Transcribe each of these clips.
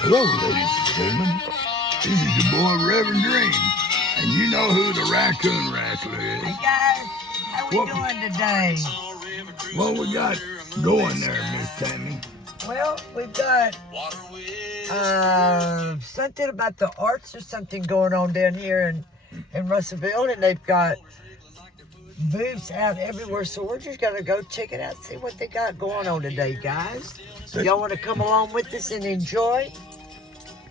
Hello, ladies and gentlemen. This is your boy, Reverend Dream. And you know who the raccoon wrestler is. Hey, guys. How we doing today? What we got going there, Miss Tammy? Well, we've got something about the arts or something going on down here in Russellville. And they've got booths out everywhere. So we're just going to go check it out, see what they got going on today, guys. So y'all want to come along with us and enjoy?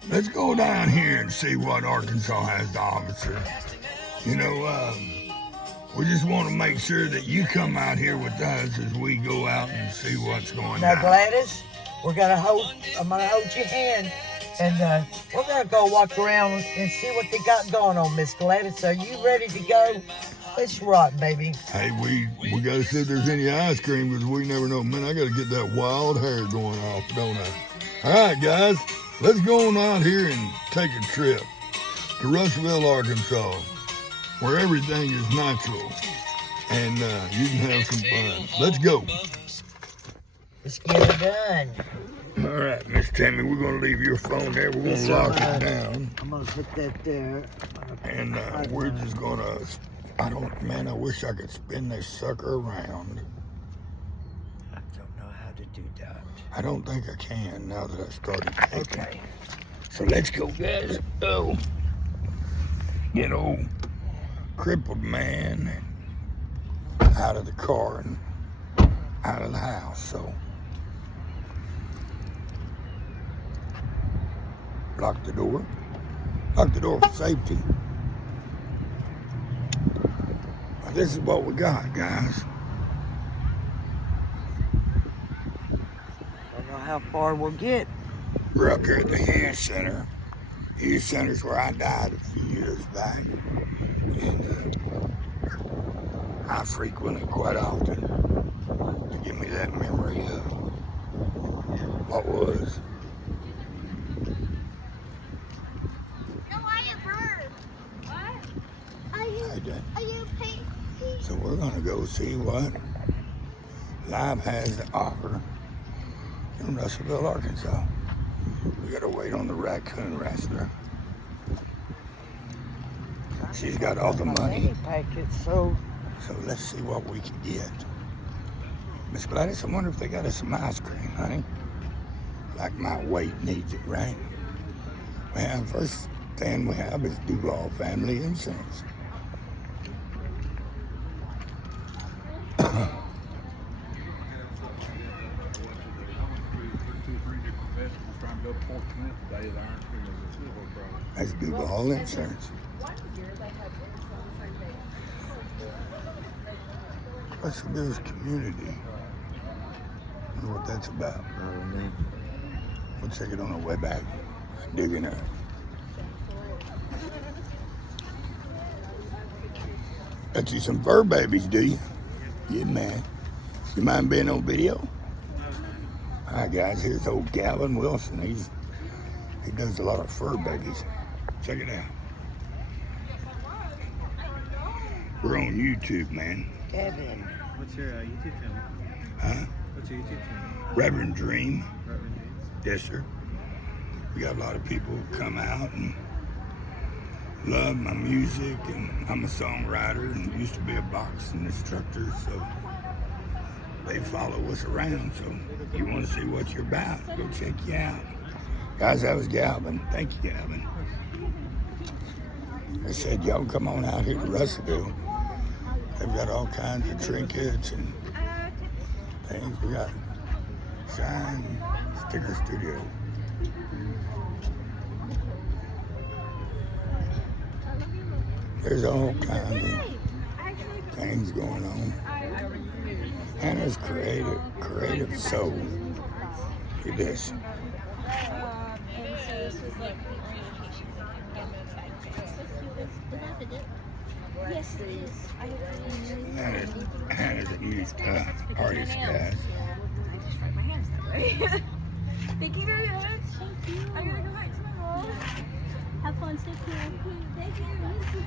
Let's go down here and see what Arkansas has to offer. You know, we just want to make sure that you come out here with us as we go out and see what's going on. Now, Gladys, I'm gonna hold your hand, and we're gonna go walk around and see what they got going on, Miss Gladys. Are you ready to go? Let's rock, baby. Hey, we gotta see if there's any ice cream because we never know. Man, I gotta get that wild hair going off, don't I? All right, guys. Let's go on out here and take a trip to Russellville, Arkansas, where everything is natural and you can have some fun. Let's go. Let's get it done. All right, Miss Tammy, we're going to leave your phone there. We're going to lock it down. I'm going to put that there. And we're just going to, I wish I could spin this sucker around. I don't know how to do that. I don't think I can now that I started taking. Okay. So let's go, guys. Oh, you know, crippled man out of the car and out of the house. So lock the door. Lock the door for safety. But this is what we got, guys. How far we'll get. We're up here at the Hughes Center. Hughes Center's where I died a few years back. And I frequent it quite often to give me that memory of what was. So we're gonna go see what life has to offer in Russellville, Arkansas. We gotta wait on the raccoon wrestler. She's got all the money. So let's see what we can get. Miss Gladys, I wonder if they got us some ice cream, honey. Like my weight needs it, right? Well, first thing we have is Duval Family Insurance. That's Duval Insurance. Russellville's community. I don't know what that's about. We'll check it on our way back. Digging her. Got you some fur babies, do you? Yeah, man. You mind being on video? All right, guys. Here's old Calvin Wilson. He does a lot of fur babies. Check it out. We're on YouTube, man. Kevin. What's your YouTube channel? Huh? What's your YouTube channel? Reverend Dream. Reverend Dream. Yes, sir. We got a lot of people who come out and love my music, and I'm a songwriter and used to be a boxing instructor, so they follow us around. So if you want to see what you're about, go check you out. Guys, that was Galvin. Thank you, Galvin. They said, y'all come on out here to Russellville. They've got all kinds of trinkets and things. We got Shine Sticker Studio. There's all kinds of things going on. Hannah's creative soul. Look at this. Yes, it is. Hannah's a used artist, guys. I just write my hands that way. Thank you very much. Thank you. I'm gonna go back to my mom. Have fun. Stay cool. Thank you. You too.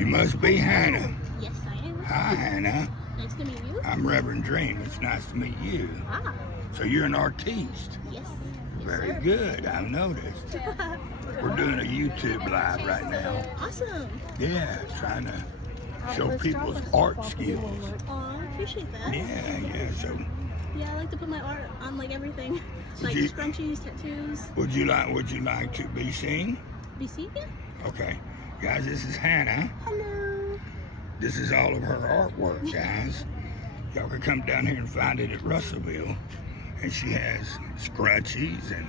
You must be Hannah. Yes, I am. Hi, Hannah. Nice to meet you. I'm Reverend Dream. It's nice to meet you. Ah, So you're an artiste. yes. Very good. I've noticed. We're doing a YouTube live right now. Awesome. Yeah, trying to show people's art skills. Aw, I appreciate that. Yeah. So Yeah, I like to put my art on like everything. Like you- scrunchies, tattoos. would you like to be seen? Be seen? Yeah. Okay. Guys, this is Hannah. Hello. This is all of her artwork, guys. Y'all can come down here and find it at Russellville. And she has scrunchies and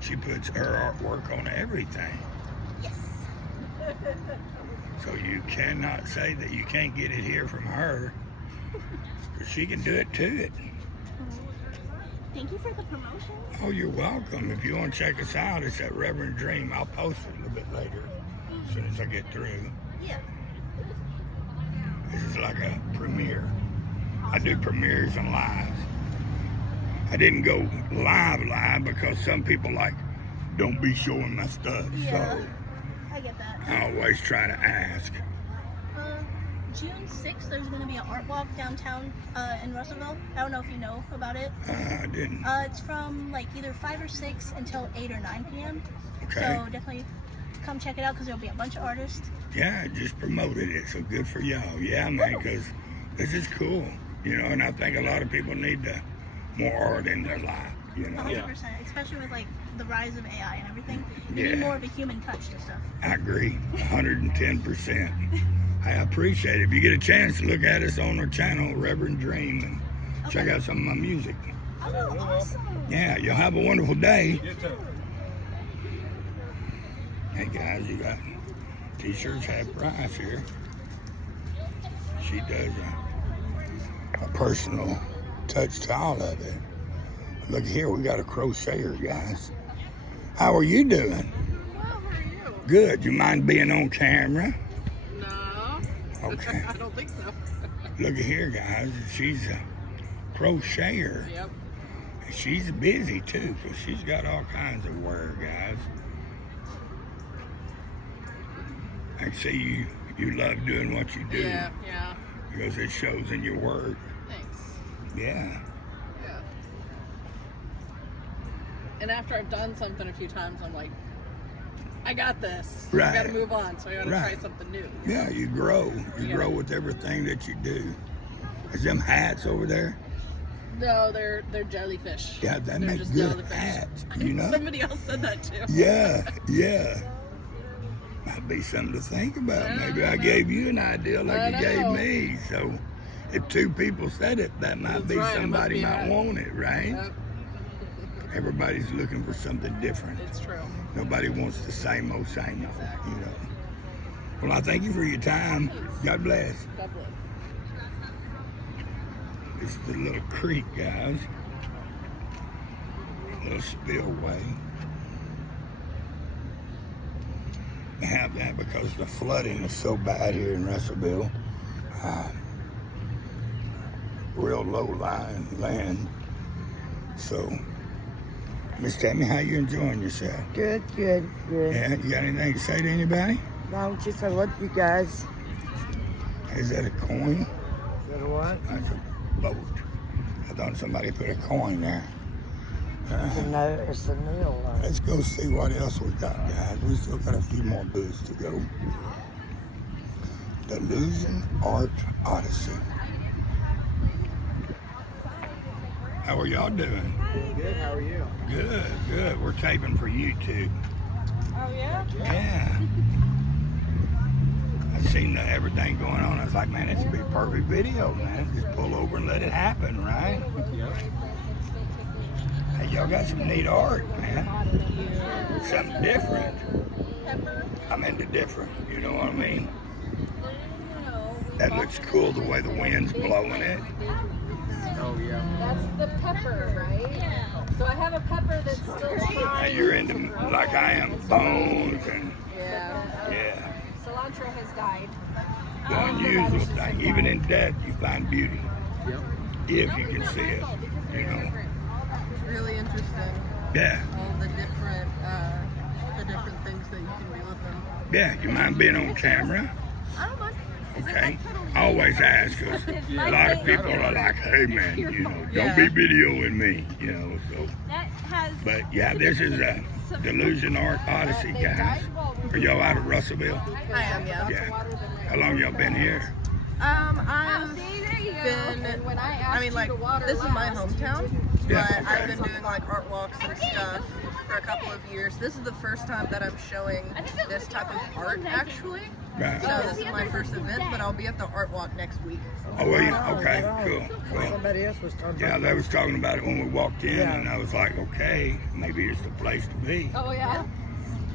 she puts her artwork on everything. Yes. So you cannot say that you can't get it here from her. 'Cause she can do it too. Thank you for the promotion. Oh, you're welcome. If you want to check us out, it's at Reverend Dream. I'll post it a little bit later as soon as I get through. Yeah. This is like a premiere. I do premieres and lives. I didn't go live because some people like, don't be showing my stuff. Yeah. So I get that. I always try to ask. June 6th, there's going to be an art walk downtown in Russellville. I don't know if you know about it. I didn't. It's from like either 5 or 6 until 8 or 9 p.m. Okay. So definitely come check it out because there'll be a bunch of artists. Yeah, I just promoted it, so good for y'all. Yeah, man, because this is cool, you know, and I think a lot of people need more art in their life, you know. 100%, especially with like the rise of AI and everything. You Yeah. need more of a human touch to stuff. I agree, 110%. I appreciate it. If you get a chance to look at us on our channel, Reverend Dream, and check out some of my music. Oh, awesome. Yeah, you'll have a wonderful day. Hey guys, you got t-shirts half price here. She does a personal touch to all of it. Look here, we got a crocheter, guys. How are you doing? Well, how are you? Good. You mind being on camera? No. Okay. I don't think so. Look at here, guys. She's a crocheter. Yep. She's busy too, because she's got all kinds of wear, guys. I see you love doing what you do. Yeah. Because it shows in your work. Thanks. Yeah. Yeah. And after I've done something a few times, I'm like, I got this. Right. I gotta move on, so I gotta try Right. something new. Yeah, you grow. You Yeah. grow with everything that you do. Is them hats over there? No, they're jellyfish. Yeah, that They're makes just good jellyfish. hats, you know? Somebody else said that too. Yeah. Might be something to think about. Yeah, Maybe I know. gave you an idea like I you gave know. me. So if two people said it, that might That's be right, it must somebody be a might hat. want it, right? Yep. Everybody's looking for something different. It's true. Nobody wants the same old, you know. Well, I thank you for your time. God bless. God bless. This is the little creek, guys. Little spillway. They have that because the flooding is so bad here in Russellville. Real low-lying land. So, Miss Tammy, how you enjoying yourself? Good. Yeah, you got anything to say to anybody? No, just I love you guys. Is that a coin? Is that a what? That's a boat. I thought somebody put a coin there. It's the nail one. Let's go see what else we got, guys. We still got a few more booths to go. The Illusion Art Odyssey. How are y'all doing? Good, how are you? Good. We're taping for YouTube. Oh yeah? Yeah. I seen everything going on. I was like, man, this would be a perfect video, man. Just pull over and let it happen, right? Yep. Hey, y'all got some neat art, man. Something different. I'm into different, you know what I mean? That looks cool, the way the wind's blowing it. Oh, yeah. That's the pepper, right? Yeah. So I have a pepper that's still Now trying. you're into, like I am, bones and, Yeah. yeah, Cilantro has died. the unusual thing. Even in death, you find beauty, Yep. if you can see it, you know? It's really interesting. Yeah, All the different things that you can do with them. yeah, you mind being on camera? I don't mind. Okay. I always ask because a lot of people are like, hey man, you know, don't be videoing me, you know. So, That has. but yeah, this is a Delusion Art Odyssey, guys. Are y'all out of Russellville? I am, yeah. Yeah. How long y'all been here? I've See, there you go. been, When I I mean, like, this is my hometown, Yeah, but I've okay. been doing, like, art walks and stuff for a couple of years. This is the first time that I'm showing this type of art, actually. Right. So this is my first event, but I'll be at the art walk next week. Oh, well, yeah, okay, cool. Well, Somebody else was talking yeah, about they was talking about it when we walked in, Yeah. and I was like, okay, maybe it's the place to be. Oh yeah.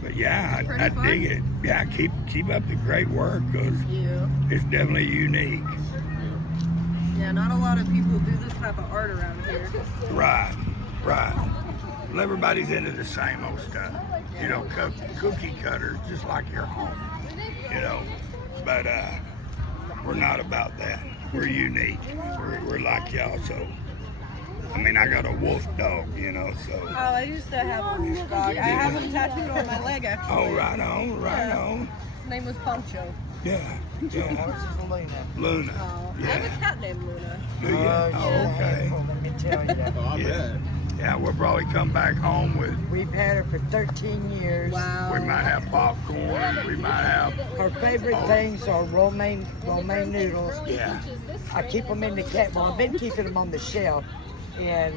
But yeah, Pretty I fun. dig it. Yeah, keep up the great work because Yeah. it's definitely unique. Yeah, not a lot of people do this type of art around here. Right, right. Well, everybody's into the same old stuff. You know, cookie cutters, just like your home. You know, but we're not about that. We're unique. We're like y'all. So, I mean, I got a wolf dog. You know, so. Oh, I used to have a wolf dog. I have him tattooed on my leg, actually. Oh, right on, right on. His name was Poncho. Yeah, yeah. Luna. Oh, I have a Yeah. cat named Luna. Do you? Oh, okay. Let me tell you that. Yeah. Yeah, we'll probably come back home with. We've had her for 13 years. Wow. We might have popcorn. We might have. Her favorite things are romaine noodles. Yeah. I keep them in the cat. Well, I've been keeping them on the shelf, and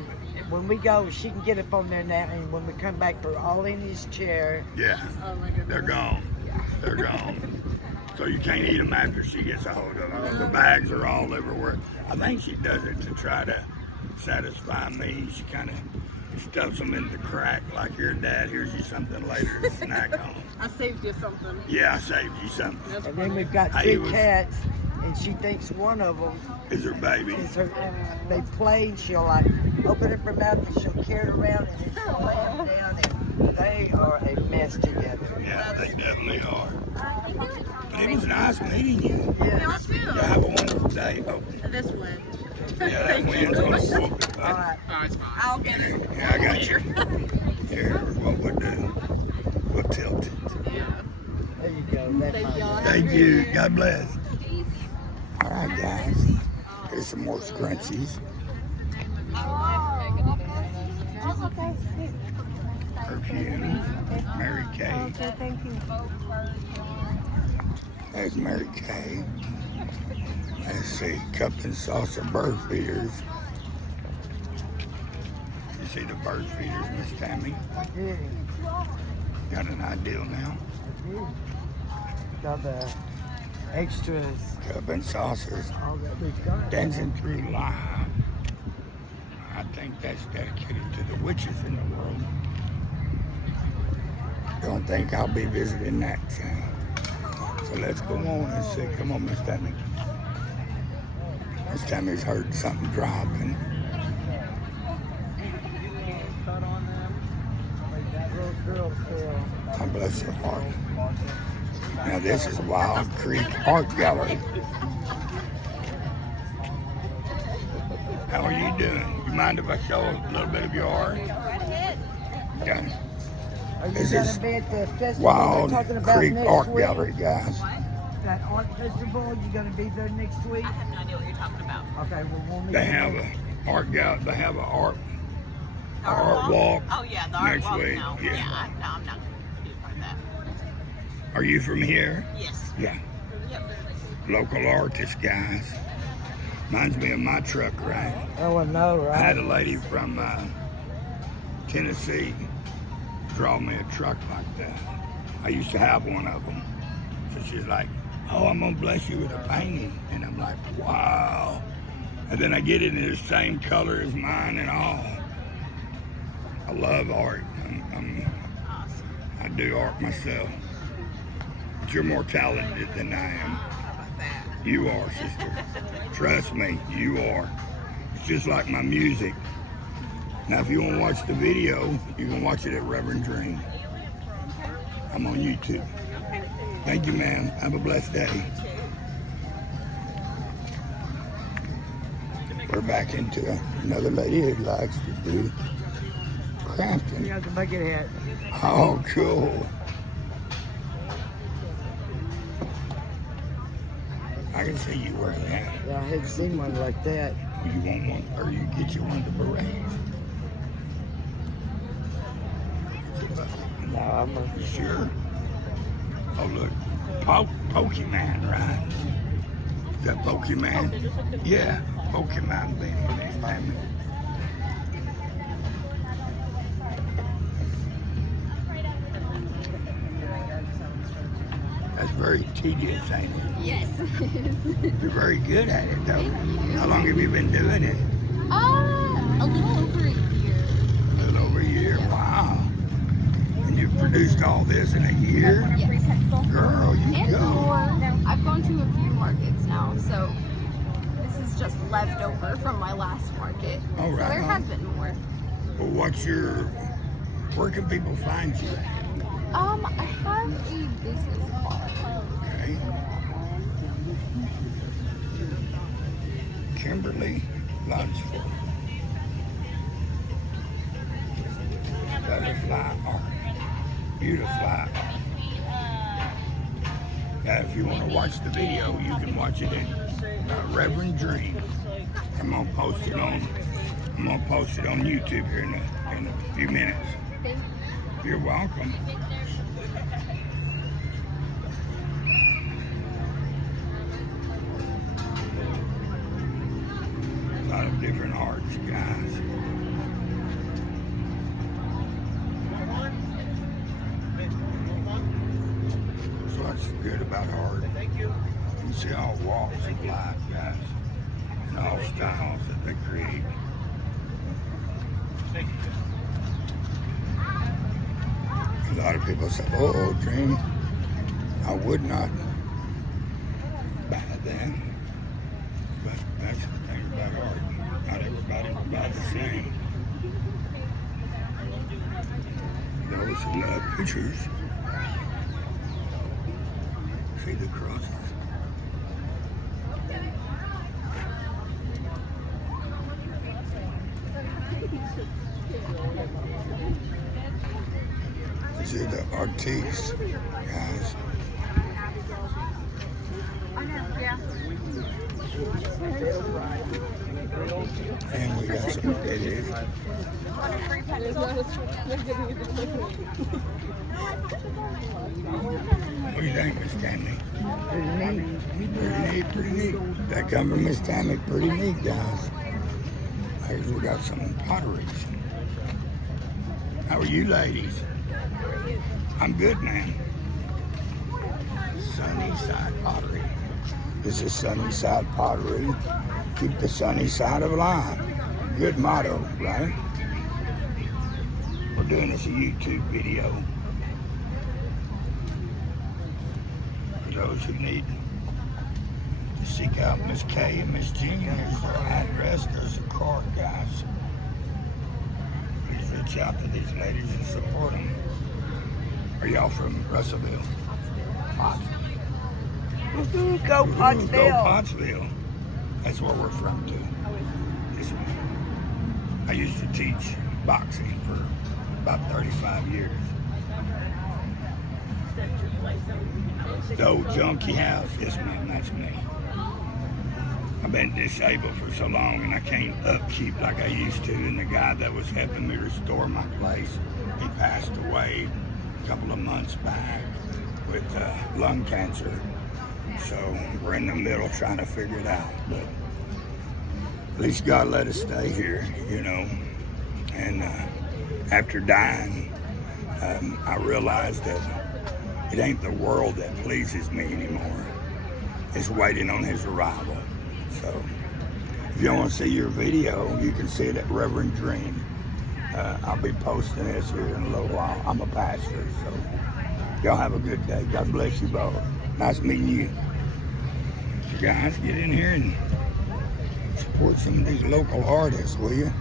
when we go, she can get up on there now. And when we come back, they're all in his chair. Yeah. Oh my goodness. They're gone. They're gone. So you can't eat them after she gets a hold of them. The bags are all everywhere. I think she does it to try to satisfy me. She kind of stuffs them in the crack like your dad. Here's you something later to snack on. I saved you something. Yeah, I saved you something. That's And then funny. we've got Hey, two was- cats, and she thinks one of them Is her baby? is her. They play, and she'll like open up her mouth, and she'll carry it around, and then she'll lay them down, and they are a mess together. Yeah, they definitely are. It was nice meeting you. Y'all too. You have a wonderful day. Oh, This way. yeah, that wind's gonna whoop it. All right. I'll get it. Yeah, I got you. Here's what we'll do. We'll tilt it. There you go. That's fine. Thank you. God bless. All right, guys. Here's some more scrunchies. Perfume. Mary Kay. Thank you. There's Mary Kay. Let's see. Cups and salsa bird feeders. You see the bird feeders, Miss Tammy? I did. Got an ideal now. I did. Got the extras. Cup and saucers. All that we've got. Dancing through life. I think that's dedicated to the witches in the world. Don't think I'll be visiting that. So let's go on and see. Come on, Miss Tammy. Miss Tammy's heard something dropping. God bless her heart. Now this is Wild Creek Art Gallery. How are you doing? You mind if I show a little bit of your art? Okay. Are you This going is to be at the festival Wild they're talking about Creek next Art week? Gallery, guys. That art festival, you going to be there next week? I have no idea what you're talking about. Okay, well, we'll meet They you have there. a art gallery. They have a art walk. Oh yeah, the art next walk. week, No, yeah. I'm not gonna be a part of that. Are you from here? Yes. Yeah. Yep. Local artist, guys. Reminds me of my truck, right? Oh, I know, I had right? a lady from Tennessee draw me a truck like that. I used to have one of them. So she's like, oh, I'm going to bless you with a painting. And I'm like, wow. And then I get it in the same color as mine and all. I love art. Awesome. I do art myself. But you're more talented than I am. How about that? You are, sister. Trust me, you are. It's just like my music. Now, if you want to watch the video, you can watch it at Reverend Dream. I'm on YouTube. Thank you, ma'am. Have a blessed day. We're back into another lady who likes to do You crafting. got the bucket hat. Oh, cool. I can see you wearing that. Yeah, I hadn't seen one like that. You want one, or you get you one of the berets. No, I'm a... You sure? Oh, look. Pokemon, right? Is that Pokemon? Yeah, Pokemon being with his family. That's very tedious, ain't it? Yes. You're very good at it, though. How long have you been doing it? A little over a year. A little over a year. Wow. And you've produced all this in a year? Yes. Girl, you And go. more. I've gone to a few markets now, so this is just leftover from my last market. Oh, So right there on. has been more. Well, where can people find you at? I have a business card. Okay. Kimberly Lunsford. Butterfly art. Beautiful art. Yeah, if you want to watch the video, you can watch it at Reverend Dream. I'm gonna post it on YouTube here in a few minutes. Thank you. You're welcome. A lot of different arts, guys. So what's good about art? You can see all walks of life, guys, and all styles that they create. A lot of people say, "Oh, Dream, I would not buy that." But that's the thing about art. Not everybody will buy the same. Those who love pictures see the crosses. These are the artists, guys. And we got some ladies. What do you think, Miss Tammy? Pretty neat. Pretty neat. That come from Miss Tammy. Pretty neat, guys. Here's we got some potteries. How are you, ladies? I'm good, man. Sunnyside Pottery. This is Sunnyside Pottery. Keep the sunny side alive. Good motto, right? We're doing this a YouTube video. For those who need to seek out Miss Kay and Miss Jean, there's their address, there's a card, guys. Please reach out to these ladies and support them. Are y'all from Russellville? Pottsville. Woohoo, go Go Pottsville. Pottsville. That's where we're from too. This one. I used to teach boxing for about 35 years. The old junkie house, yes ma'am, that's me. I've been disabled for so long and I can't upkeep like I used to, and the guy that was helping me restore my place, he passed away a couple of months back with lung cancer. So we're in the middle trying to figure it out, but at least God let us stay here, you know. And after dying, I realized that it ain't the world that pleases me anymore. It's waiting on his arrival. So if you want to see your video, you can see it at Reverend Dream. I'll be posting this here in a little while. I'm a pastor, so y'all have a good day. God bless you both. Nice meeting you. You guys, get in here and support some of these local artists, will you?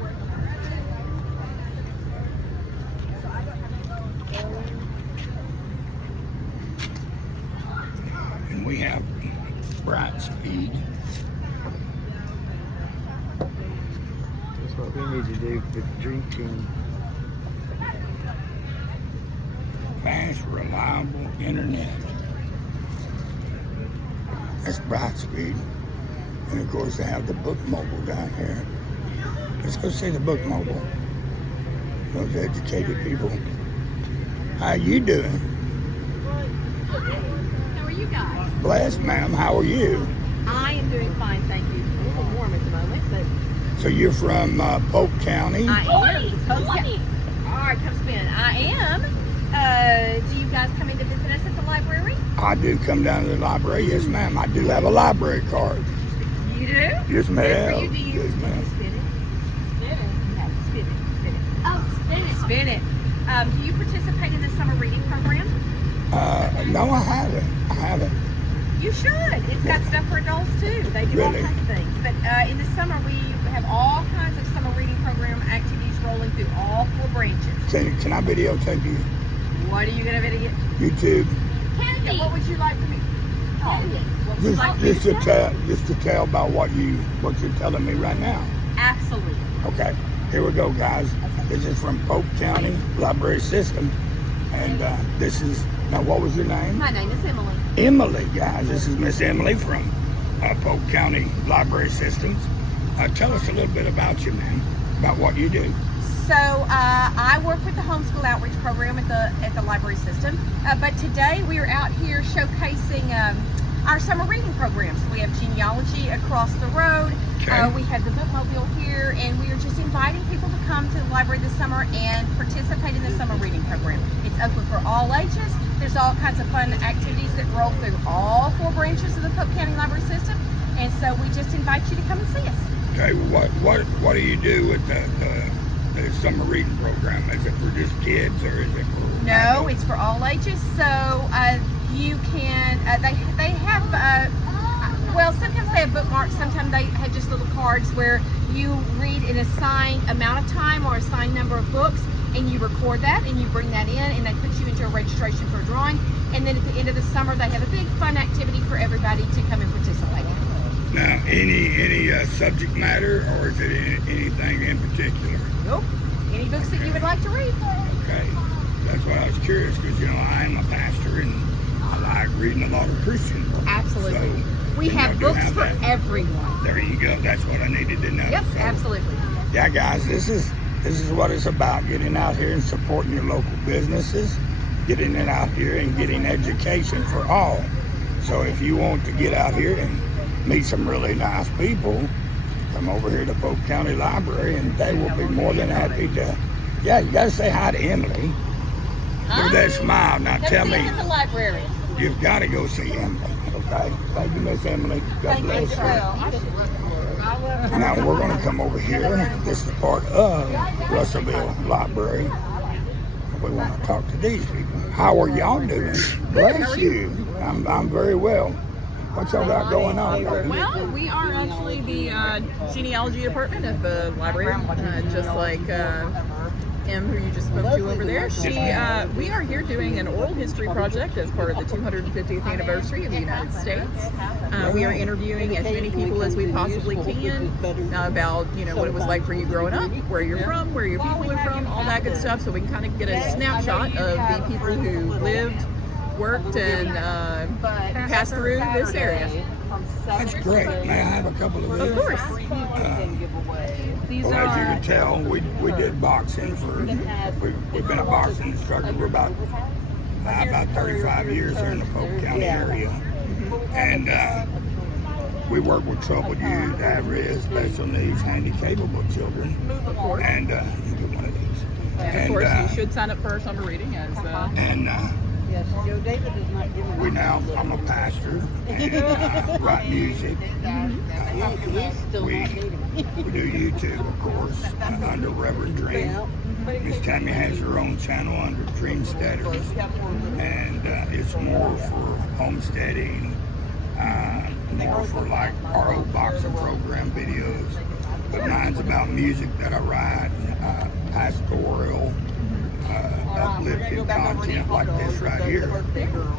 And we have Bright Speed. That's what we need to do for drinking. Fast, reliable internet. That's Brightspeed. And of course they have the Book Mobile down here. Let's go see the Book Mobile. Those educated people. How you doing? How are you guys? Blessed, ma'am. How are you? I am doing fine, thank you. A little warm at the moment, but So you're from Polk County? I am. All right, come spin. I am. Do you guys come in to visit us at the library? I do come down to the library. Yes, ma'am. I do have a library card. You do? Yes, Good for ma'am. you. Do you Yes, ma'am. spin it? Spin it. No, spin it. Spin it. Oh, spin it. Spin it. Do you participate in the summer reading program? No, I haven't. I haven't. You should. It's got stuff for adults too. They do all Really? kinds of things. But in the summer, we have all kinds of summer reading program activities rolling through all 4 branches. Can I videotape you? What are you going to video? YouTube. Candy. Yeah, what would you like for me? Oh, what would you like for me Just to to tell? tell about what you're telling me right now. Absolutely. Okay. Here we go, guys. This is from Polk County Library System, and this is now. What was your name? My name is Emily. Emily, guys. This is Miss Emily from Polk County Library Systems. Tell us a little bit about you, ma'am, about what you do. So I work with the homeschool outreach program at the library system. But today we are out here showcasing our summer reading programs. We have genealogy across the road. Okay. We have the bookmobile here, and we are just inviting people to come to the library this summer and participate in the summer reading program. It's open for all ages. There's all kinds of fun activities that roll through all 4 branches of the Polk County Library System, and so we just invite you to come and see us. Okay. What do you do with the summer reading program? Is it for just kids or is it for? No, it's for all ages. So you can. They have. Well, sometimes they have bookmarks. Sometimes they have just little cards where you read an assigned amount of time or assigned number of books, and you record that and you bring that in, and they put you into a registration for a drawing. And then at the end of the summer, they have a big fun activity for everybody to come and participate in. Now, any subject matter, or is it anything in particular? Nope. Any books that you would like to read? Okay, that's why I was curious, because I am a pastor and I like reading a lot of Christian books. Absolutely. So, We have do books for that. everyone. There you go. That's what I needed to know. Yep, So, absolutely. yeah, guys, this is what it's about: getting out here and supporting your local businesses, getting it out here and getting education for all. So if you want to get out here and meet some really nice people, come over here to Polk County Library, and they will be more than happy to. Yeah, you got to say hi to Emily. Look at that smile. Now tell me, at the library. you've got to go see Emily. Okay, thank you, Miss Emily. God bless you. Now we're going to come over here. This is part of Russellville Library. We want to talk to these people. How are y'all doing? Bless you. I'm very well. What y'all got going on? Well, we are actually the genealogy department of the library, just like Em, who you just spoke to over there. We are here doing an oral history project as part of the 250th anniversary of the United States. We are interviewing as many people as we possibly can about, what it was like for you growing up, where you're from, where your people are from, all that good stuff, so we can kind of get a snapshot of the people who lived, worked, and passed through this area. That's great. May I have a couple of these? Of course. Well, as you can tell, we did boxing we've been a boxing instructor for about 35 years here in the Polk County area. And we work with troubled youth, at-risk, special needs, handicappable children. And you get one of these. And of course, you should sign up for our summer reading as I'm a pastor and write music. We do YouTube, of course, under Reverend Dream. Miss Tammy has her own channel under Dream Status, and it's more for homesteading, more for like our old boxing program videos. But mine's about music that I write, pastoral, uplifting content like this right here.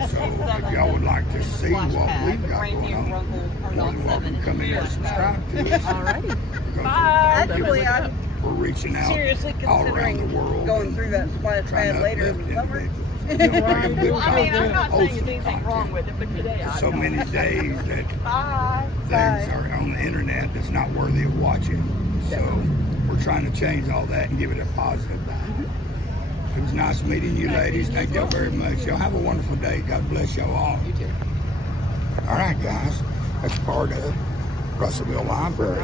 So if y'all would like to see what we've got going on, more than welcome to come in and subscribe to us. Alrighty. Actually, I'm We're reaching out seriously all around considering the world going through that splash trying pad to later in uplift the summer. individuals. Well, I mean, I'm not saying there's anything wrong with it, but today I So don't. many days that Bye. things are on the internet that's not worthy of watching. So we're trying to change all that and give it a positive vibe. It was nice meeting you ladies. Thank y'all very much. Y'all have a wonderful day. God bless y'all all. You too. All right, guys. That's part of Russellville Library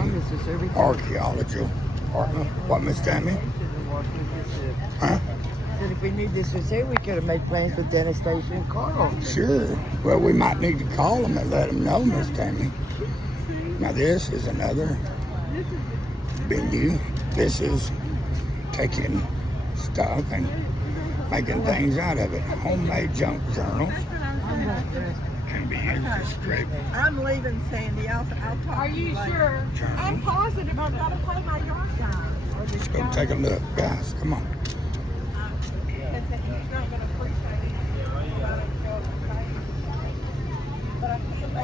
Archaeology Department. What, Miss Tammy? Huh? And if we knew this was here, we could have made plans with Dennis Stacy and Carl. Sure. Well, we might need to call them and let them know, Miss Tammy. Now, this is another venue. This is taking stuff and making things out of it. Homemade junk journals can be used to scrape I'm leaving, Sandy. I'll talk Are to you later. sure? I'm journals. positive I've got to play my yard time. Let's go take a look, guys. Come on. He's not going to appreciate it. But I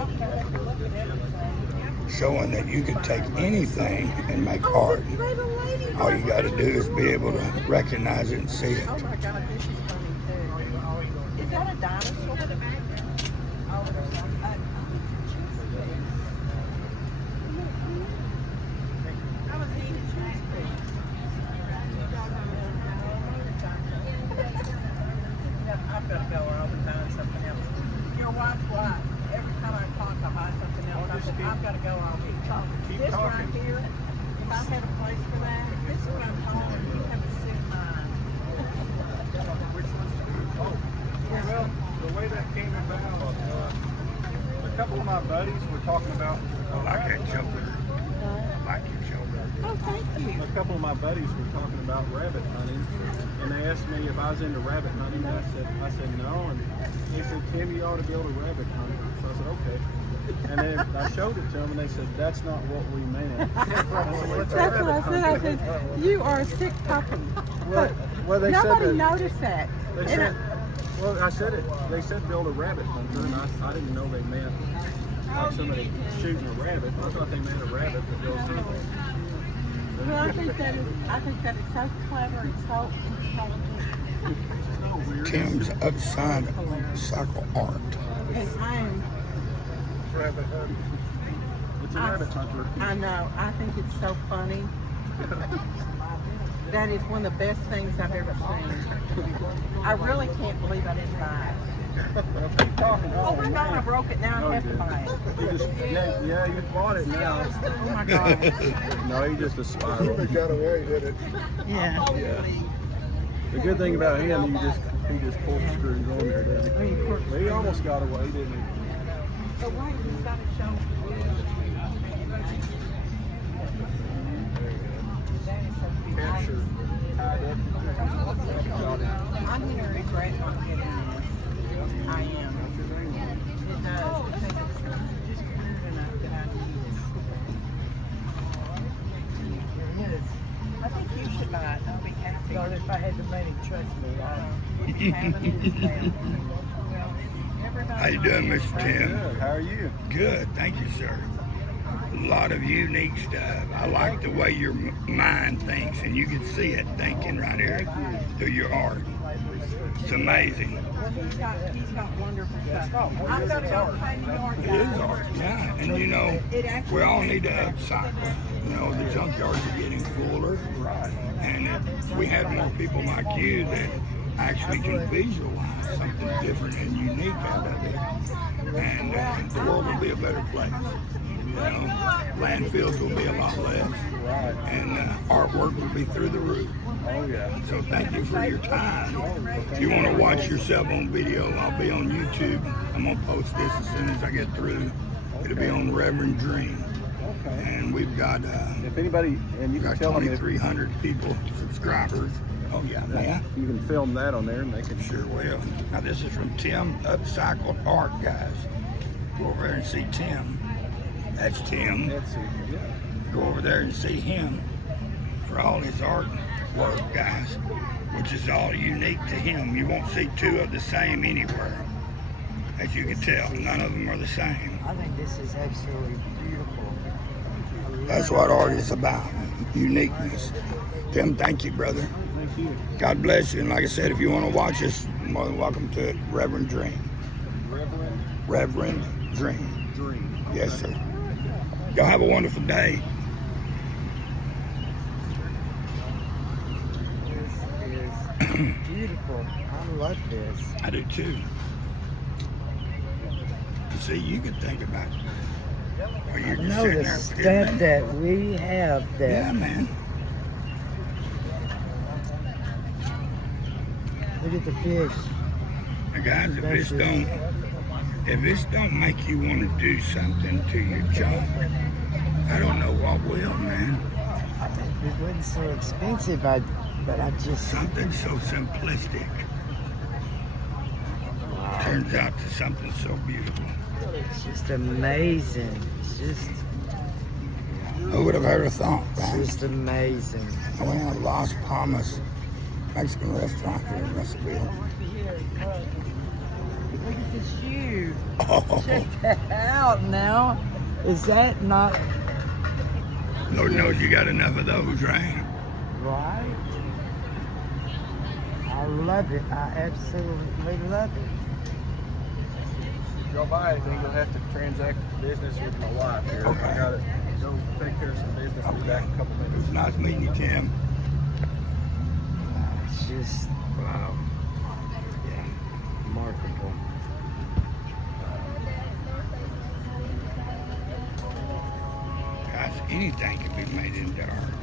think I have to look at everything. Showing that you can take anything and make art. All you got to do is be able to recognize it and see it. Oh my God, this is funny too. Is that a dinosaur? Oh, there's something. I was eating cheese pizza. I've got to go or I'll be buying something else. Your wife's right. Every time I talk, I buy something else. I said, I've got to go or I'll keep talking. This right here, if I had a place for that, this is what I'm calling. You have a sick mind. Well, the way that came about, a couple of my buddies were talking about. I like that joker. I like your joker. Oh, thank you. A couple of my buddies were talking about rabbit hunting, and they asked me if I was into rabbit hunting. And I said no, and they said, Tim, you ought to build a rabbit hunter. So I said, okay. And then I showed it to them, and they said, that's not what we meant. That's what I said. I said, you are a sick puppy. Well, they Nobody said that, noticed that. they said, well, I said it. They said build a rabbit hunter, and I didn't know they meant like somebody shooting a rabbit. I thought they meant a rabbit that goes hunting. Well, I think that is so clever and so intelligent. Tim's upside cycle art. And I am, Rabbit hunter. It's a rabbit hunter. I know, I think it's so funny. That is one of the best things I've ever seen. I really can't believe I didn't buy it. Well, keep talking. Oh my God, I broke it. Now I have to buy it. You just, yeah, you bought it now. Oh my God. No, you just a spiral. He got away, did it? Yeah. The good thing about him, he just pulled screws on there, didn't he? But he almost got away, didn't he? So wait, you've got to show me. Capture. I'm going to regret not getting this. I am. It does. Because it's just clear enough that I need it. I think you should buy it. I'll be happy. God, if I had the money, trust me. How you doing, Mr. Tim? Good. How are you? Good, thank you, sir. A lot of unique stuff. I like the way your mind thinks, and you can see it thinking right here through your art. It's amazing. He's got wonderful stuff. I've got to go pay New York. It is art, yeah. And you know, we all need to upcycle. You know, the junkyards are getting fuller, and if we had more people like you that actually can visualize something different and unique out of it, and the world will be a better place. You know, landfills will be a lot less, and artwork will be through the roof. Oh, yeah. So thank you for your time. If you want to watch yourself on video, I'll be on YouTube. I'm going to post this as soon as I get through. It'll be on Reverend Dream. Okay. And we've got If anybody, and you can got tell them if 2,300 people, subscribers. Oh yeah, man. you can film that on there, and they can Sure will. Now this is from Tim Upcycled Art, guys. Go over there and see Tim. That's Tim. Let's see. Yeah. Go over there and see him for all his art work, guys, which is all unique to him. You won't see two of the same anywhere. As you can tell, none of them are the same. I think this is absolutely beautiful. I That's what art is about, uniqueness. Tim, thank you, brother. Thank you. God bless you. And like I said, if you want to watch us, you're more than welcome to it. Reverend Dream. Reverend Dream. Dream. Yes, sir. Y'all have a wonderful day. This is beautiful. I love this. I do too. You see, you can think about it. Or you're I just know sitting the there stuff kidding. that we have that. Yeah, man. Look at the fish. Now, guys, if this don't make you want to do something to your job, I don't know what will, man. It wasn't so expensive, but I just... Something so simplistic turns out to something so beautiful. It's just amazing. It's just... Who would have ever thought, man? It's just amazing. I went to Las Palmas Mexican restaurant here in Russellville. Look at this shoe. Oh, Check that out now. Is that not Lord knows you got enough of those, right? right? I love it. I absolutely love it. If y'all buy anything, you'll have to transact business with my wife here. Okay. I gotta go take care of some business. I'll be back in a couple It minutes. was nice meeting you, Tim. It's just, wow. Yeah, remarkable. Guys, anything can be made into art.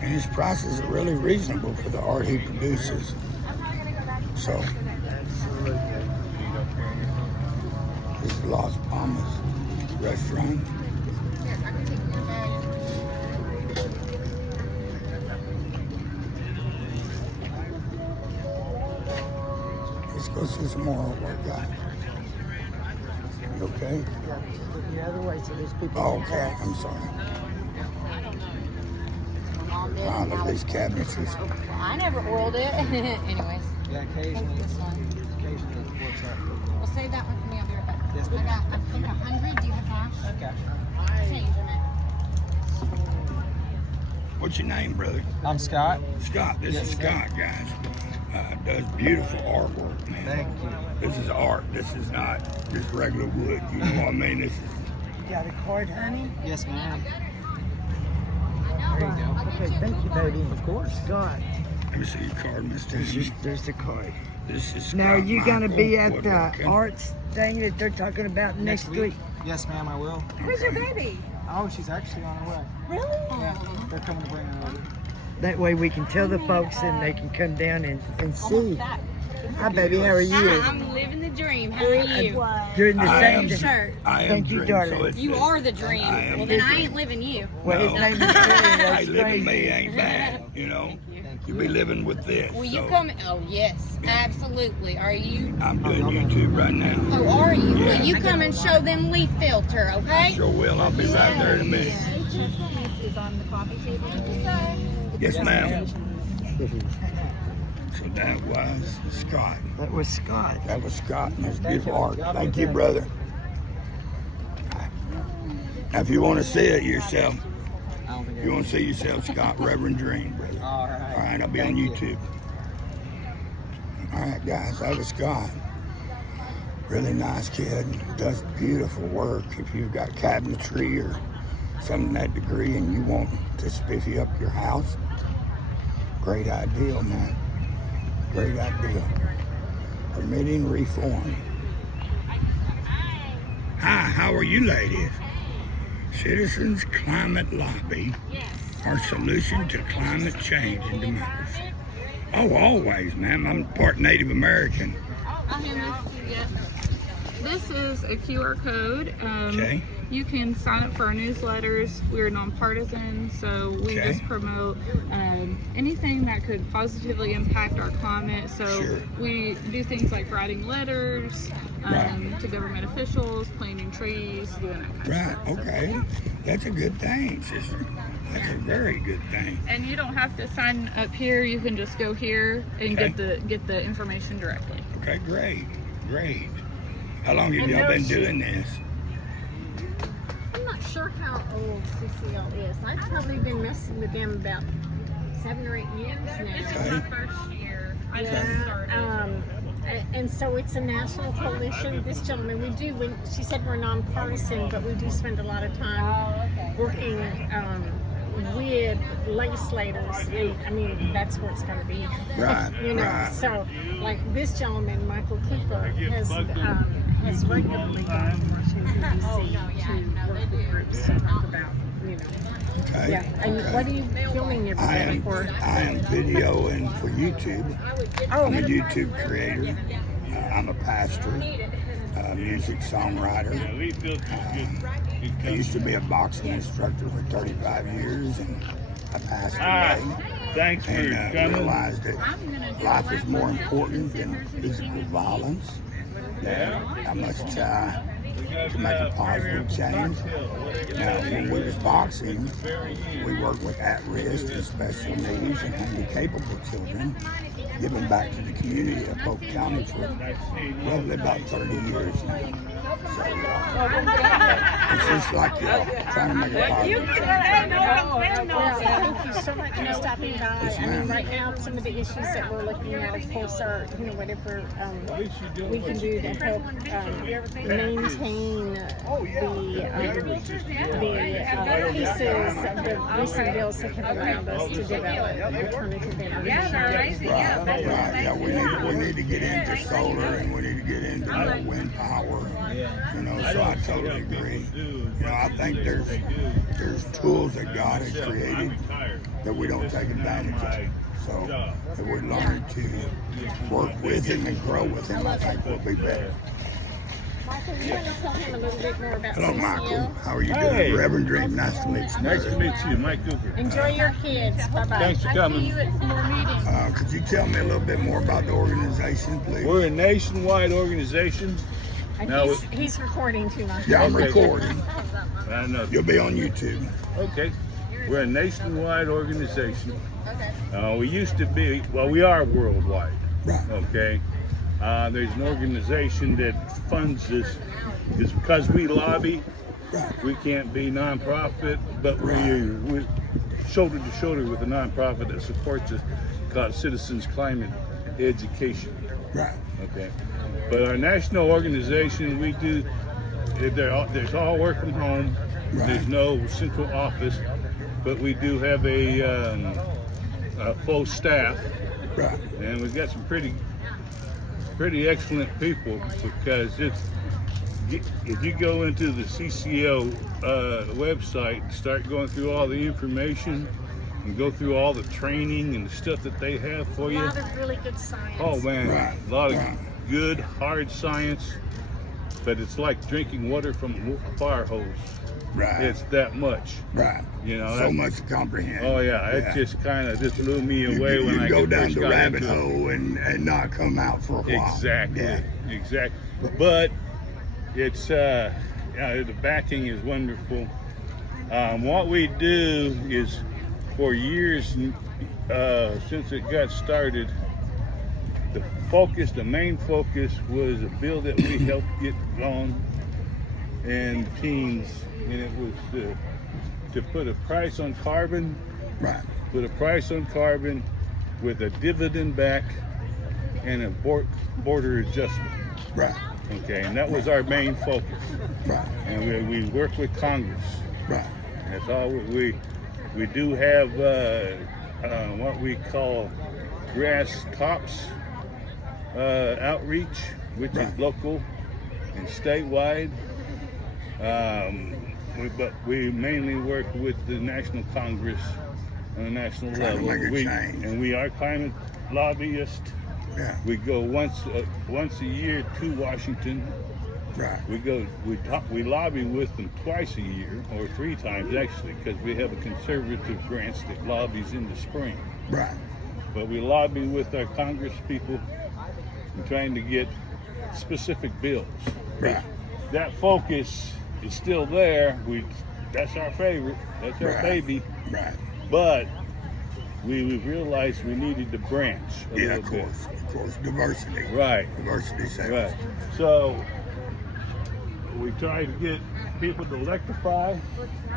And his prices are really reasonable for the art he produces. So, Absolutely. this is Las Palmas restaurant. Let's go see some more artwork, guys. You okay? Yeah, just look the other way so these people Oh, can okay. pass. I'm sorry. Wow, look at these cabinetries. I never oiled it. Anyways, Yeah, take this one. occasionally it works out. Well, save that one for me. I'll be right back. Yes, I ma'am. got, I think 100. Do you have cash? Okay. Change in it. What's your name, brother? I'm Scott. Scott. This Yes, is sir. Scott, guys. Does beautiful artwork, man. Thank you. This is art. This is not just regular wood. You know what I mean? This is. You got a card, honey? Yes, ma'am. There you go. Okay, thank you, baby. Of course. Scott, Let me see your card, Mr. there's the card. This is. Now, are Scott you gonna Michael be at the Woodworking. arts thing that they're talking about next week? Yes, ma'am, I will. Where's your baby? Oh, she's actually on her way. Really? Yeah, they're coming to bring her over. That way we can tell the folks and they can come down and Almost see. that. Hi, baby, how are you? I'm living the dream. How are you? During the I am- same Shirt. I am Thank you, Dream, darling. so it's You are the dream. I am Well, then I Dream. ain't living you. Well, his No. name is Corey. Hey, That's living crazy. me ain't bad, you know. You be living with this. Will you so come? Oh, yes. Absolutely. Are you? I'm doing YouTube right now. Oh, are you? Yeah. Will you come and show them leaf filter, okay? Sure will. I'll be right there in a minute. Is on the coffee table. Yes, ma'am. So that was Scott. That was Scott. That was Scott, and that's beautiful art. Thank you, brother. Now, if you want to see it yourself, I don't think you want to see yourself, Scott Reverend Dream, brother. All right. All right, I'll be on Thank you. YouTube. All right, guys, that was Scott. Really nice kid. Does beautiful work. If you've got cabinetry or something in that degree and you want to spiffy up your house, great idea, man. Great idea. Permitting reform. Hi, how are you ladies? Citizens Climate Lobby, our solution to climate change and democracy. Oh, always, ma'am. I'm part Native American. This is a QR code. Okay. You can sign up for our newsletters. We're nonpartisan, so we Okay. just promote anything that could positively impact our climate. So Sure. we do things like writing letters Right. to government officials, planting trees, doing that kind Right, of stuff. okay. That's a good thing, sister. That's a very good thing. And you don't have to sign up here. You can just go here and Okay. get the information directly. Okay, great. great. How long have y'all been doing this? I'm not sure how old CCL is. I've probably been messing with them about 7 or 8 years now. This is my first year. I just Yeah, started. and so it's a national coalition. This gentleman, she said we're nonpartisan, but we do spend a lot of time working with legislators. And, I mean, that's what it's going to be. Right, You know, right. so like this gentleman, Michael Cooper, has regularly gone to Washington, D.C. to work with groups to talk about, you know. Okay. Yeah, and okay. what are you filming everybody for? I am videoing for YouTube. I'm a YouTube creator. I'm a pastor, music songwriter. I used to be a boxing instructor for 35 years, and I passed away. Thanks for And coming. realized that life is more important than physical violence. That I must try to make a positive change. Now, when we was boxing, we worked with at-risk and special needs and handicapable children, giving back to the community of Polk County for roughly about 30 years now. So, it's just like trying to make a positive change. Well, thank you so much for stopping by. I mean, right now, some of the issues that we're looking at, of course, are, you know, whatever we can do to help maintain the pieces of the recent bills that have allowed us to develop alternative energy. Right. Yeah, we need to get into solar, and we need to get into more wind power. You know, so I totally agree. You know, I think there's tools that God has created that we don't take advantage of. So if we learn to work with him and grow with him, I think we'll be better. Michael, you want to tell him a little bit more about Hello, CCL? Michael. How are you doing? Hey. Reverend Dream, nice to meet you. Nice to meet you, Mike Cooper. Enjoy your kids. Bye-bye. Thanks for coming. Could you tell me a little bit more about the organization, please? We're a nationwide organization. And Now he's recording too much. Yeah, I'm Okay. recording. I know. You'll be on YouTube. Okay. We're a nationwide organization. Okay. We used to be, well, we are worldwide. Right. Okay. There's an organization that funds this. It's because we lobby. Right. We can't be nonprofit, but we're shoulder to shoulder with a nonprofit that supports us called Citizens Climate Education. Right. Okay. But our national organization, we do, there's all work from home. Right. There's no central office, but we do have a full staff, Right. and we've got some pretty excellent people, because if you go into the CCL website and start going through all the information and go through all the training and the stuff that they have for A you. lot of really good science. Oh man, Right, a lot of right. good hard science, but it's like drinking water from a fire hose. Right. It's that much, Right. you know. So that- much to comprehend. Oh yeah, it just kind of just blew me away you when I go down first the got rabbit into it. hole and not come out for a while. Exactly, Yeah. exactly. But it's the backing is wonderful. What we do is, for years since it got started, the main focus was a bill that we helped get on and teens, and it was to put a price on carbon. Right. Put a price on carbon with a dividend back and a border adjustment. Right. Okay, and that was our main focus. Right. And we work with Congress. Right. That's all we do have what we call grass tops outreach, which Right. is local and statewide. But we mainly work with the National Congress on a national Trying to level. make a change. And we are climate lobbyists. Yeah. We go once a year to Washington. Right. We lobby with them twice a year, or 3 times actually, because we have a conservative branch that lobbies in the spring. Right. But we lobby with our Congress people and trying to get specific bills. Right. That focus is still there. That's our favorite. That's our Right. baby. Right. But we realized we needed to branch a Yeah, little bit. of course, diversity. Right. Diversity sales. Right. So we tried to get people to electrify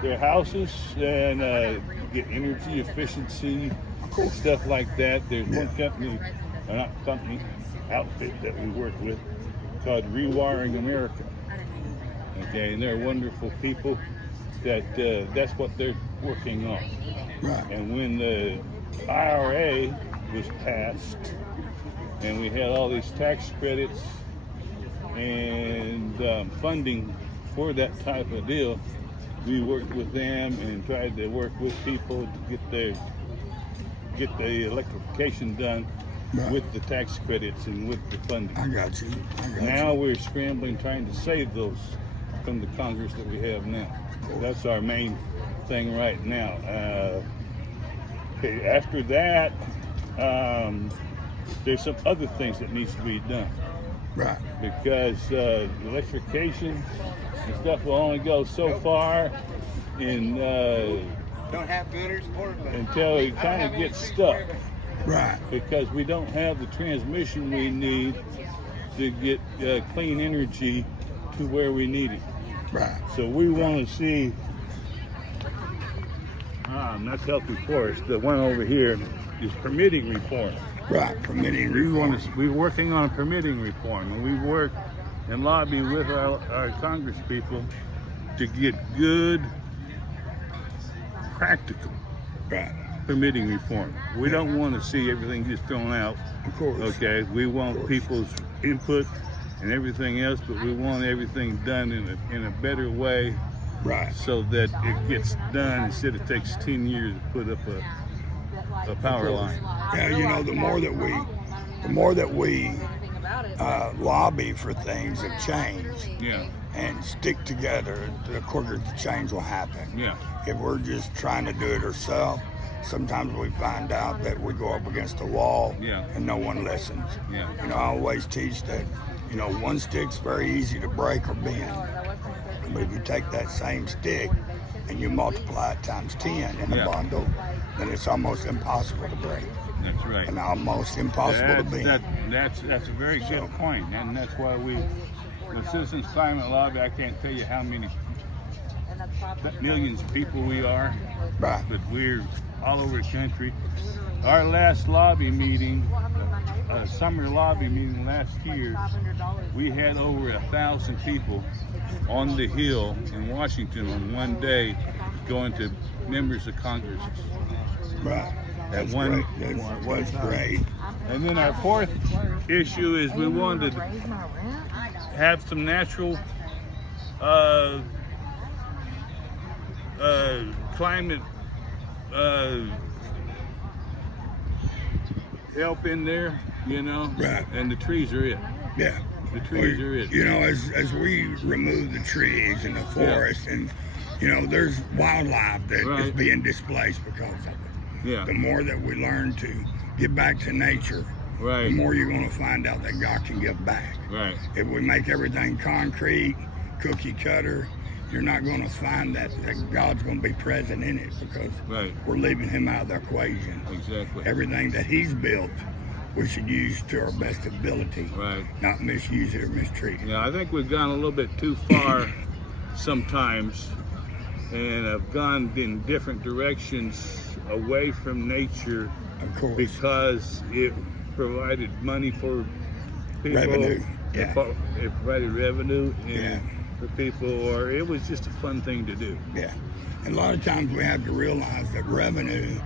their houses and get energy efficiency and stuff like that. There's one company, not company, outfit that we work with called Rewiring America. Okay, and they're wonderful people that's what they're working on. Right. And when the IRA was passed and we had all these tax credits and funding for that type of deal, we worked with them and tried to work with people to get the electrification done with the tax credits and with the funding. I got you. Now we're scrambling trying to save those from the Congress that we have now. So that's our main thing right now. Okay, after that, there's some other things that needs to be done. Right. Because electrification and stuff will only go so far in Don't have good until it kind of gets stuck. Right. Because we don't have the transmission we need to get clean energy to where we need it. Right. So we want to see, that's Healthy Forest. The one over here is permitting reform. Right, permitting reform. We're working on permitting reform, and we work and lobby with our Congress people to get good, practical permitting reform. We don't want to see everything just thrown out. Of course. Okay, we want people's input and everything else, but we want everything done in a better way. Right. So that it gets done instead of takes 10 years to put up a power line. Yeah, you know, the more that we lobby for things that change and stick together, the quicker the change will happen. Yeah. If we're just trying to do it ourselves, sometimes we find out that we go up against a wall and no one listens. Yeah. You know, I always teach that, you know, one stick's very easy to break or bend. But if you take that same stick and you multiply it times 10 in a bundle, then it's almost impossible to break. That's right. And almost impossible to bend. That's a very good point, and that's why the Citizens Climate Lobby, I can't tell you how many millions of people we are, but we're all over the country. Our last lobby meeting, summer lobby meeting last year, we had over 1,000 people on the Hill in Washington on one day going to members of Congress. Right. That's great. That's great. And then our fourth issue is we wanted to have some natural climate help in there, you know? Right. And the trees are it. Yeah. The trees are it. You know, as we remove the trees in the forest and, you know, there's wildlife that is being displaced because of it. Yeah. The more that we learn to get back to nature, the more you're going to find out that God can give back. Right. If we make everything concrete, cookie cutter, you're not going to find that God's going to be present in it because we're leaving him out of the equation. Exactly. Everything that he's built, we should use to our best ability, not misuse it or mistreat it. Yeah, I think we've gone a little bit too far sometimes and have gone in different directions away from nature, of course, because it provided money for people. Revenue. It provided revenue for people, or it was just a fun thing to do. Yeah. And a lot of times we have to realize that revenue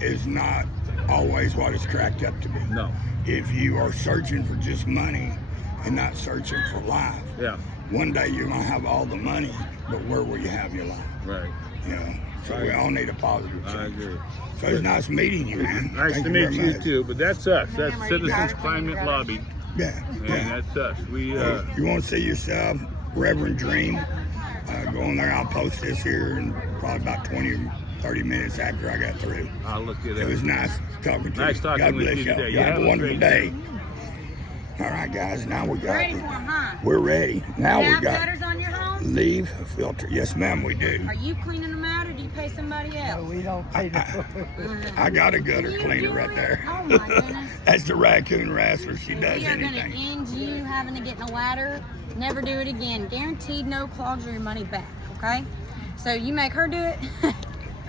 is not always what it's cracked up to be. No. If you are searching for just money and not searching for life, one day you're going to have all the money, but where will you have your life? Right. You know, so we all need a positive change. I agree. So it's nice meeting you, man. Nice Thank to you meet very you much. too, but that's us. That's Citizens Climate Lobby. Yeah. And that's us. We you want to see yourself, Reverend Dream, go on there. I'll post this here in probably about 20-30 minutes after I got through. I'll look at it. It was nice talking to you. Nice talking God with bless you y'all. today. Y'all have a wonderful day. All right, guys. Now we got it. We're ready. Now we got gutters on your home? leave filter. Yes, ma'am, we do. Are you cleaning them out or do you pay somebody else. We don't pay I got a gutter cleaner right there. Oh my goodness. That's the raccoon wrestler. She does We are going to anything. end you having to get in a ladder. Never do it again. Guaranteed no clogs or your money back, okay? So you make her do it.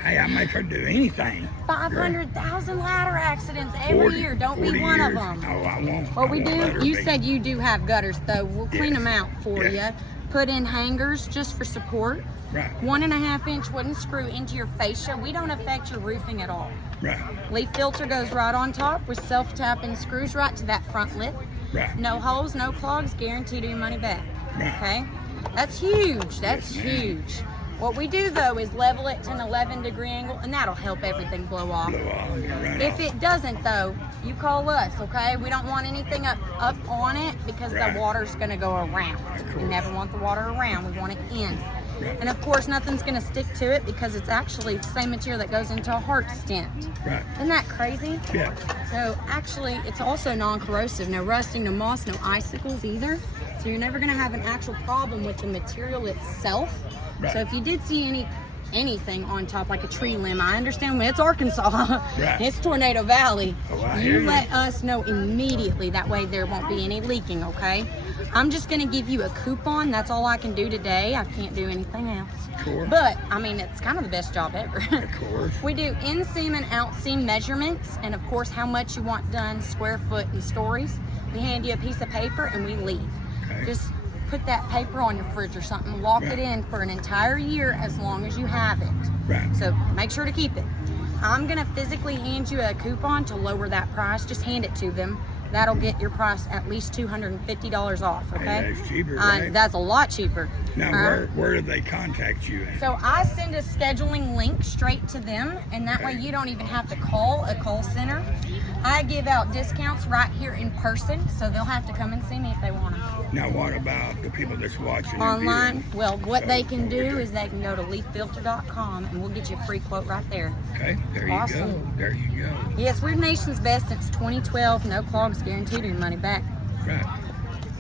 Hey, I make her do anything. 500,000 ladder accidents every year. Don't be 40 one years. of them. No, I won't. What I we won't let her do, you be. said you do have gutters though. We'll clean Yes. them out for Yes. you. Put in hangers just for support. Right. 1.5 inch wooden screw into your fascia. We don't affect your roofing at all. Right. Leaf filter goes right on top with self-tapping screws right to that front lip. Right. No holes, no clogs, guaranteed your money back. Right. Okay? That's huge. That's Yes, ma'am. huge. What we do though is level it to an 11-degree angle, and that'll help everything blow off. Blow off and run If off. it doesn't though, you call us, okay? We don't want anything up on it because Right. the water's gonna go around. We never want the water around, we want it in. Right. And of course nothing's gonna stick to it because it's actually the same material that goes into a heart stent. Right. Isn't that crazy? Yeah. So actually it's also non-corrosive, no rusting, no moss, no icicles either. So you're never gonna have an actual problem with the material itself. Right. So if you did see anything on top like a tree limb, I understand when it's Arkansas, Right. it's Tornado Valley. Oh, I hear You you. let us know immediately, that way there won't be any leaking, okay? I'm just gonna give you a coupon, that's all I can do today. I can't do anything else. Cool. But, I mean, it's kind of the best job ever. Of course. We do in-seam and out-seam measurements, and of course how much you want done, square foot and stories. We hand you a piece of paper and we leave. Okay. Just put that paper on your fridge or something, lock Right. it in for an entire year as long as you have it. Right. So make sure to keep it. I'm gonna physically hand you a coupon to lower that price. Just hand it to them. That'll get your price at least $250 off, okay? Hey, that's cheaper, right? That's a lot cheaper. Now, All right? where do they contact you at? So I send a scheduling link straight to them, and that way you don't even have to call a call center. I give out discounts right here in person, so they'll have to come and see me if they want to. Now, what about the people that's watching and Online, viewing? well, what they can do Okay. is they can go to leaffilter.com and we'll get you a free quote right there. Okay, there you go. Awesome. There you go. Yes, we're nation's best since 2012. No clogs, guaranteed or your money back. Right.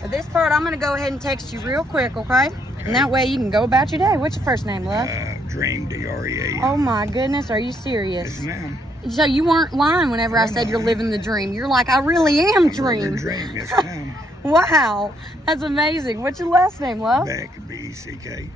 For this part, I'm going to go ahead and text you real quick, okay? And that way you can go about your day. What's your first name, love? Dream, D-R-E-A-M. Oh my goodness, are you serious? Yes, ma'am. So you weren't lying whenever I said you're living the dream. You're like, I really am Dream. dream. Dream, yes, ma'am. Wow, that's amazing. What's your last name, love? Beck, B-E-C-K.